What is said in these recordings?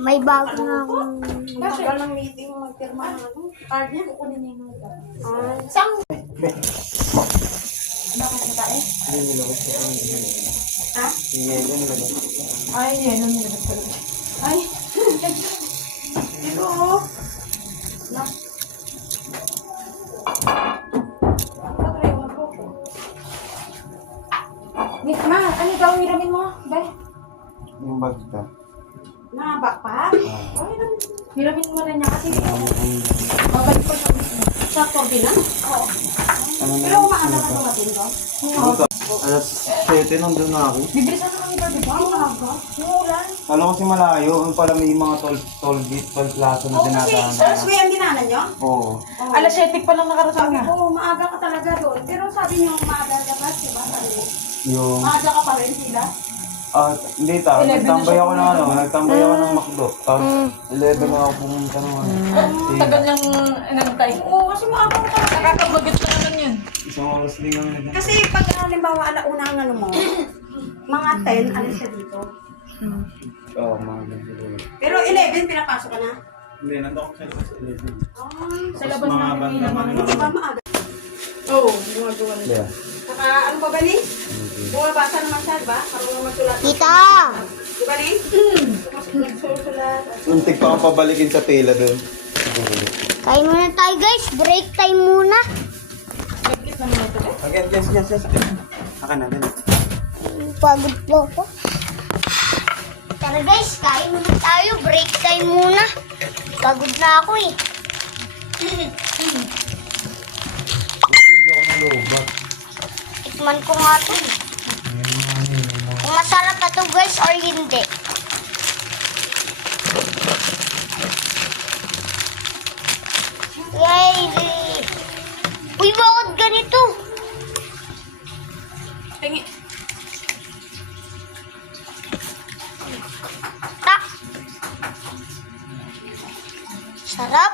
May bago nga akong... Tagal ng meeting, magpirma ng ano. Card niya, kukunin niya yung mga isang... Bakit kita eh? Hindi nilabas ko kung Ha? hindi nilabas. Ay, yan ang nilabas ko. Ay! Ito oh! Na. Ma, ano daw hiramin mo? Bay? Yung bagta. Nabak pa? Hiramin mo na niya kasi babalik ko sa Cordina? Oo. Pero umaanda ka dumating ko? Alas 7 nandun na ako. Bibilisan na kami ba, di ba? Maaga. Umulan. Kala ko kasi malayo. Yung pala may mga toll plaza na dinadaan. Alas may ang dinanan nyo? Oo. Alas 7 pa lang nakarating na. Oo, maaga ka talaga doon. Pero sabi nyo, maaga ka pa, diba? Sabi mo, Yung... maaga ka pa rin sila. Hindi ta. Nagtambay ako ng ano. Nagtambay ako ng McDo. Tapos 11 na ako pumunta naman. Tagal niyang nagtay. Oo, kasi maaga ka talaga. Nakakabagot na naman yun. Isang oras din kami nag- Kasi pag halimbawa alauna ang ano mo, mga 10, alis siya dito. Oo, mga ganun. Pero 11, pinapasok ka na? Hindi, nandun ako sa labas 11. Sa labas mga na banda naman. naman. Di ba maaga? Oo, gumagawa nila. Yeah. Saka ano pa ba ni? Bumabasa naman siya, ba? Marunong magsulat. Tita! Di ba ni? Nagsusulat. Untik pa akong pabalikin sa tela doon. Kain muna tayo guys. Break time muna. Nagkit naman ito eh. Again, yes. Akan na, dali. Pagod po ako. Tara guys, kain muna tayo. Break time muna. Pagod na ako eh. Hindi ako nalubat. Tikman ko nga to eh. Kung masarap na to guys or hindi. Yay! Uy, bakit ganito? Tingi. Tak! Sarap.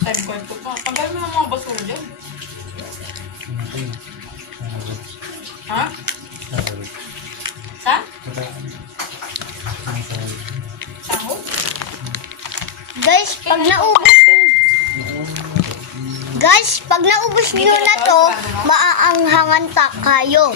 Time kwento pa. Tanggal mo ng mga basura dyan. Ha? Sa? Sahod? Guys, pag naubos nyo na to, maaanghangan ta kayo.